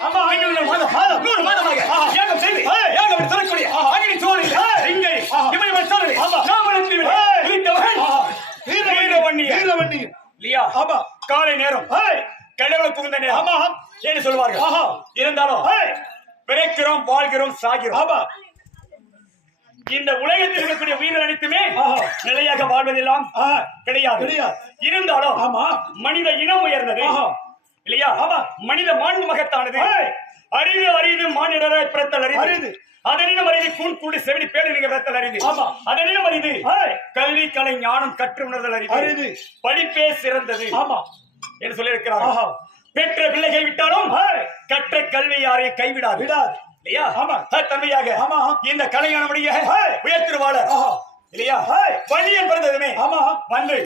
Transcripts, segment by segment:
நூறு மாதம் மாதம் நூறு மாதமாக யாகம் செய்து யாகம் சொல்லக்கூடிய அக்னி சோழனில் இங்கே இமயமலை சோழனில் நாம் வளர்த்து இழித்தவன் வீரவன்னியன். வீரவன்னியன். இல்லையா ஆமா. காலை நேரம். கடவுளை புகுந்த நேரம். ஆமா. ஏன்னு சொல்லுவார்கள். ஆஹா. இருந்தாலும் பிறக்கிறோம் வாழ்கிறோம் சாகிறோம். ஆமா. இந்த உலகத்தில் இருக்கக்கூடிய உயிர்கள் அனைத்துமே. நிலையாக வாழ்வதெல்லாம். கிடையாது. இருந்தாலும் ஆமா. மனித இனம் உயர்ந்தது. இல்லையா ஆமா. மனித மாண்பு மகத்தானது. அரிது அரிது மானிடராய் பிறத்தல் அரிது. அரிது அதனிடம் அரிது கூண் கூடி செவிடி பேடு நீங்க பிறத்தல் அரிது ஆமா. அதனிடம் ஏய். கல்வி கலை ஞானம் கற்று உணர்தல் அரிது அரிது. படிப்பே சிறந்தது ஆமா. என்று சொல்லியிருக்கிறார். பெற்ற பிள்ளைகள் விட்டாலும். கற்ற கல்வி யாரையும் கைவிடாது விடாது. இல்லையா ஆமா. தன்மையாக ஆமா. இந்த கலைஞானமுடைய ஏய். உயர்த்திருவாளர். இல்லையா. வள்ளியன் பிறந்ததுமே ஆமா. வந்து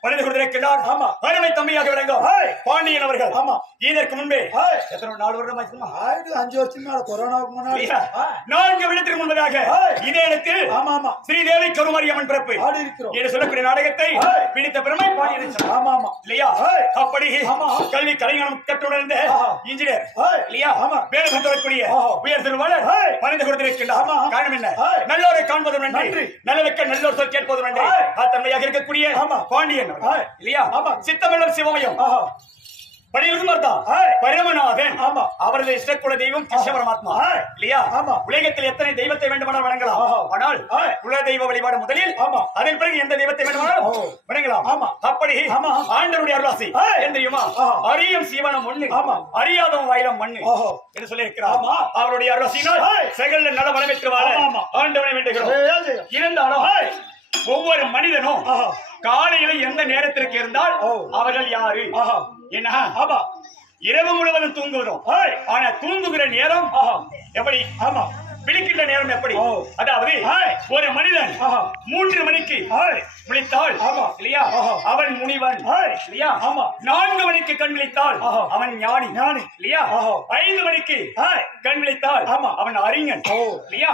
வளர்ந்து கொண்டிருக்கிறார் ஆமா. அருமை தம்பியாக விளங்கும். பாண்டியன் அவர்கள் ஆமா. இதற்கு முன்பே. எத்தனை நாலு வருடம் ஆயிரத்தி அஞ்சு வருஷத்துக்கு மேல கொரோனாவுக்கு முன்னாடி. நான்கு வருடத்திற்கு முன்பதாக. இதே இடத்தில் ஆமா ஆமா ஸ்ரீதேவி கருமாரி அம்மன் பிறப்பு ஆடி இருக்கிறோம் என்று சொல்லக்கூடிய நாடகத்தை. பிடித்த பெருமை சொன்னார். ஆமா ஆமா இல்லையா. அப்படி. கல்வி கற்றுணர்ந்த ஆஹா. இன்ஜினியர். இல்லையா ஆமா. கற்றக்கூடிய ஆஹா. உயர் ஏய். பணிந்து கொடுத்திருக்கின்றார் ஆமா. காரணம் என்ன. நல்லோரை காண்பதும் நன்றி. நல்லவைக்க நல்லோர் சொல் கேட்பதும் நன்றி. தன்மையாக இருக்கக்கூடிய. பாண்டியன். இல்லையா ஆமா. சித்தமிழம் சிவமயம் பரமநாதன் ஆமா. அவரது இஷ்டக்குல தெய்வம் கிருஷ்ண பரமாத்மா. இல்லையா ஆமா. உலகத்தில் எத்தனை தெய்வத்தை வேண்டுமானால் வணங்கலாம். ஆனால். குல தெய்வ வழிபாடு முதலில் ஆமா. அதன் பிறகு எந்த தெய்வத்தை வேண்டுமானாலும் ஓ. வணங்கலாம் ஆமா. அப்படி ஆமா. ஆண்டவருடைய அருளாசி. ஏன் தெரியுமா. அரியும் சீவனம் ஒண்ணு ஆமா. அறியாதவன் வாயிலம் மண்ணு. என்று சொல்லியிருக்கிறார் ஆமா. அவருடைய அருளாசினால். செகல்ல நல வளம் பெற்று வாழ. ஆண்டவனை வேண்டுகிறோம். இருந்தாலும். ஒவ்வொரு மனிதனும். காலையில எந்த நேரத்திற்கு இருந்தால் ஓ. அவர்கள் யாரு. என்ன ஆமா இரவு முழுவதும் தூங்குகிறோம். ஆனா தூங்குகிற நேரம். எப்படி ஆமா விழிக்கின்ற நேரம் எப்படி. அதாவது. ஒரு மனிதன். மூன்று மணிக்கு ஆமா. இல்லையா. அவன் முனிவன். இல்லையா ஆமா. நான்கு மணிக்கு கண் விழித்தால் ஆஹா. அவன் ஞானி ஞானி. இல்லையா. ஐந்து மணிக்கு. கண் விழித்தால் ஆமா. அவன் அறிஞன் ஓ. இல்லையா.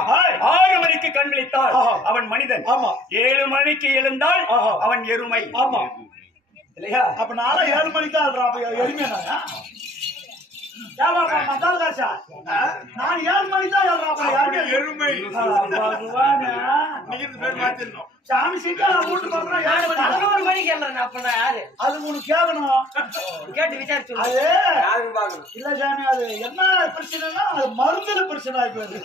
ஆறு மணிக்கு கண் விழித்தால் ஆஹா. அவன் மனிதன் ஆமா. ஏழு மணிக்கு எழுந்தால். அவன் எருமை ஆமா இல்லையா அப்ப நானும் ஏழு மணிக்கு தான் எளிமையா நானா? ஏழு மணிக்கு தான் யாருமே எருமை. சாமி சீட்டா நான் வீட்டு பக்கம் பதினோரு மணிக்கு யாரு? அது உனக்கு கேட்கணும் கேட்டு விசாரிச்சு அது? இல்ல சாமி அது என்ன பிரச்சனைனா அது மருந்துல பிரச்சனை ஆயிப்போகுது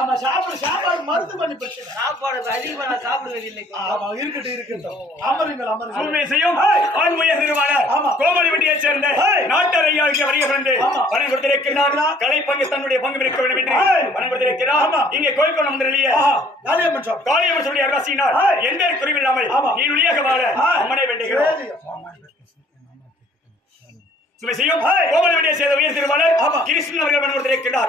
ஆமா சாப்பிட சாப்பாடு மருந்து பண்ணி பிரச்சனை. சாப்பாடு அதிகமா நான் சாப்பிடுவது இல்லை ஆமா இருக்கட்டும் இருக்கட்டும். அமருங்கள் அமருங்கள். சூழ்நிலை செய்யும். ஆண்மையர் நிறுவனர் ஆமா. கோமதி வண்டியைச் சேர்ந்த. நாட்டர் ஐயாவுக்கு வருகை பிறந்து. பணம் கொடுத்திருக்கிறார் கலை பங்கு தன்னுடைய பங்கு இருக்க வேண்டும் என்று. பணம் கொடுத்திருக்கிறார். இங்கே காளியம்மன் சாமி. காளியம்மன் ஏய். எந்த குறைவில்லாமல். நீ ஒளியாக வாழ. அம்மனை வேண்டுகிறோம் சுமை செய்யும் வண்டியை சேர்ந்த உயர் ஆமா. கிருஷ்ணன் அவர்கள்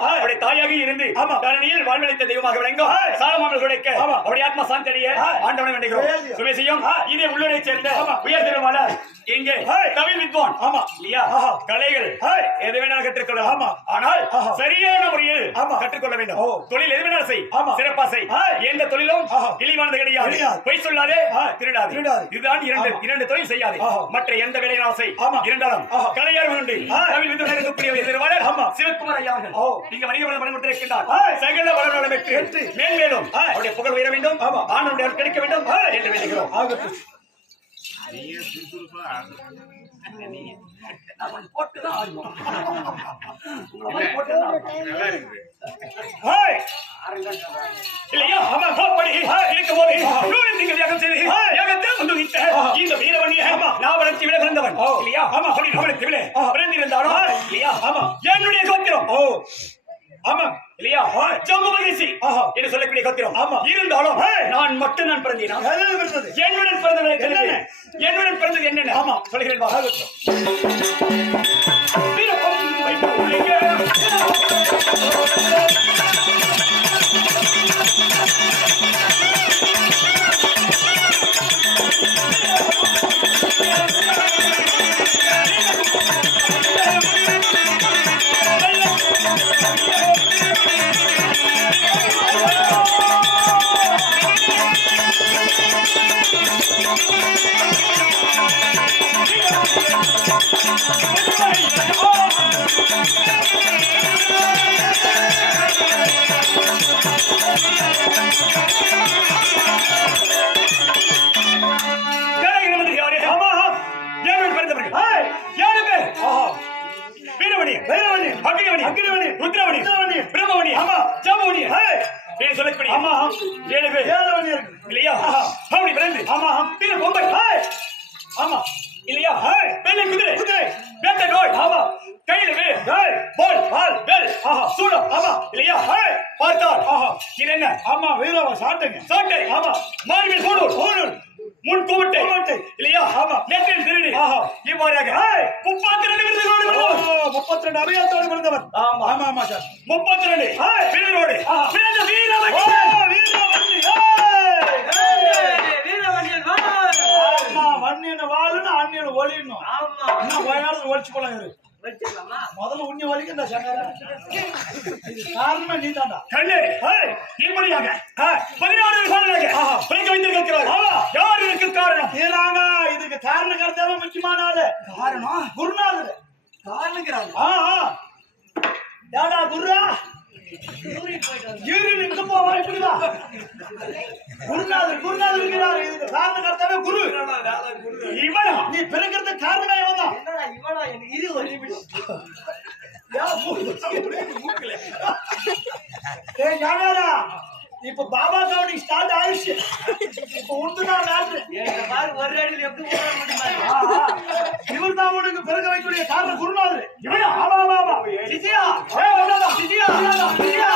ஏய். அவருடைய தாயாக இருந்து ஆமா. தரணியில் வாழ்வழித்த தெய்வமாக விளங்கும் ஏய். சாலமாமல் கொடுக்க ஆமா. அவருடைய ஆத்மா சாந்தி அடைய. ஆண்டவனை வேண்டுகிறோம் செய்யும். இதே உள்ளூரை சேர்ந்த ஆமா. உயர் திருவாளர் இங்கே ஏய். தமிழ் வித்வான் ஆமா. இல்லையா ஆஹா. கலைகள் ஏய். எது வேணாலும் கற்றுக்கொள்ளலாம் ஆமா. ஆனால். சரியான முறையில் ஆமா. கற்றுக்கொள்ள வேண்டும். தொழில் எது வேணாலும் செய் ஆமா. சிறப்பா செய். எந்த தொழிலும். இழிவானது கிடையாது. பொய் சொல்லாதே. திருடாது. இதுதான் இரண்டு. இரண்டு தொழில் செய்யாது. மற்ற எந்த வேலையினாலும் செய். இரண்டாலும் ஆஹா. ஏய். தமிழ் இருக்கக்கூடிய உயர் திருவாளர் ஆமா. சிவகுமார் ஐயா அவர்கள் ஓ. இங்க வணிக பணம் கொடுத்திருக்கின்றார். சகல வளர்வளம் பெற்று. மேன்மேலும். அவருடைய புகழ் உயர வேண்டும் ஆமா. ஆண்டவருடைய அருள் கிடைக்க வேண்டும் என்று வேண்டுகிறோம் ஆகட்டும் நீயே சுறுசுறுப்பா ஆகணும். போட்டுதான் ஆடணும். நல்லா இருக்குது ஏய் இல்லையா? அப்படி இருக்கும்போது நூறு திங்கள் யாகம் செய்து யாகத்தை முன்னுகிட்ட இந்த வீரவன்னியை நான் வளர்ச்சி விட பிறந்தவன். இல்லையா? அப்படி நான் வளர்ச்சி விட பிறந்திருந்தாலும், இல்லையா? என்னுடைய கோத்திரம். ஓ. ஆமா இல்லையா? ஜம்பு மகிழ்ச்சி ஆஹா. என்று சொல்லக்கூடிய கோத்திரம். ஆமா. இருந்தாலும் நான் மட்டும் நான் பிறந்தேனா? என்னுடன் பிறந்தவரை என்னென்ன? என்னென்ன என்னுடன் பிறந்தது என்னென்ன ஆமா. சொல்கிறேன் பேர் சொல்லக்கூடிய? ஆமா. ஏழு பேர். ஏழவனி இருக்கு. இல்லையா. அப்படி பிறந்து. ஆமா, வீர பொம்பை. ஆமா, இல்லையா? வெள்ளை குதிரை. குதிரை, வேட்டை நோய். ஆமா, கையில வேல். ஏய், போல். பால். வேல். ஆஹா. சூடம் ஆமா. இல்லையா? பார்த்தால். ஆஹா. இது என்ன? ஆமா, வீரவ சாட்டுங்க. சாட்டை. ஆமா. மார்பில் சூடூர் கோனூர், முன் குமட்டை குமட்டை. இல்லையா ஆமா. நெற்றில் திருடி ஆஹா. இவ்வாறாக ஏய். முப்பத்தி ரெண்டு விருதுகளோடு ஓ, பிறந்தவர். முப்பத்தி ரெண்டு அபியாத்தோடு பிறந்தவர். ஆமா. ஆமா, ஆமா, சார். முப்பத்தி ரெண்டு ஏய். விருதுகளோடு ஆஹா. பிறந்த ஓ, வீரமணி வீரவன்னி, ஏய். ஏய், வீரவண்டியன் வா. ஆமா, வன்னியனை வாழுன்னு, அந்நியனை ஒளியணும். ஆமா. முதல்ல உன்னை ஒழிக்க இந்த காரணமே நீதான்டா. கண்ணே ஏய், இப்படியாக பதினாறு வைத்திருக்கிறார். யார் இதற்கு காரணம்? இதுக்கு காரணம் கருத்தாவே முக்கியமான ஆளு. குருநாதர். ஆ, ஆ. ஏடா குருரா? யூரின் எங்க போவா இப்படிதான். குருநாதர் குருநாதர் இருக்கிறார் இதுக்கு காரணம் கருத்தாவே குரு. இவனா? நீ பிறக்கிறதுக்கு காரணமே எனக்கு இது ஒரு இப்ப பாபா கவுனிங் ஸ்டார்ட் ஆயிடுச்சு இப்ப உண்டுதான் மேட்ரு ஒரு அடியில் எப்படி இவர் உனக்கு பிறகு வைக்கக்கூடிய காரணம் குருநாதர் இவன் ஆமா ஆமா ஆமா விஜயா விஜயா விஜயா